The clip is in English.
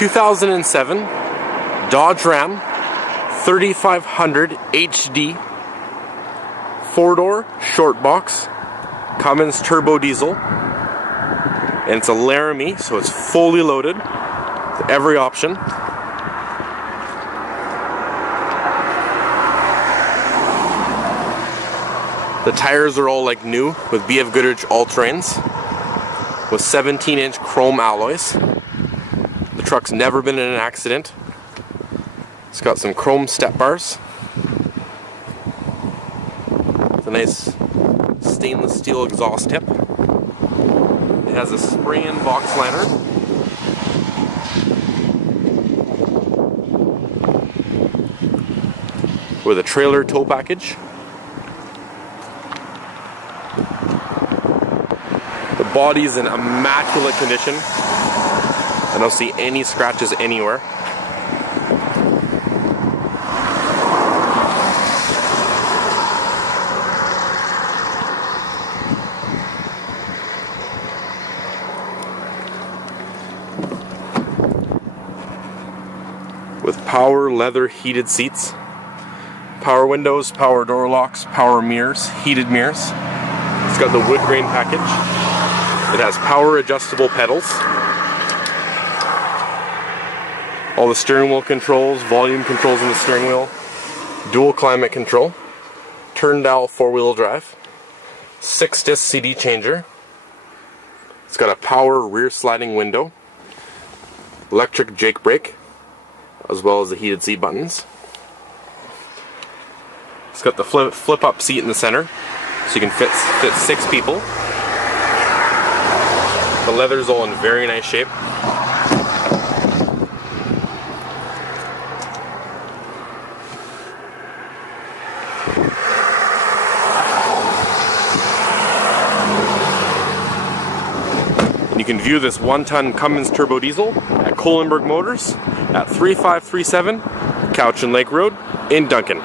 2007 Dodge Ram 3500 HD, 4-door, short box, Cummins turbo diesel, and it's a Laramie, so it's fully loaded with every option. The tires are all like new with BF Goodrich all-terrains with 17-inch chrome alloys. The truck's never been in an accident. It's got some chrome step bars. It's a nice stainless steel exhaust tip. It has a spray-in box liner. With a trailer tow package. The body's in immaculate condition. I don't see any scratches anywhere. With power leather heated seats, power windows, power door locks, power mirrors, heated mirrors. It's got the wood grain package. It has power adjustable pedals. All the steering wheel controls, volume controls on the steering wheel, dual climate control, turn dial 4-wheel drive, 6-disc CD changer. It's got a power rear sliding window, electric jake brake, as well as the heated seat buttons. It's got the flip up seat in the center, so you can fit 6 people. The leather's all in very nice shape. And you can view this 1-ton Cummins turbo diesel at Kolenberg Motors at 3537 Couch and Lake Road in Duncan.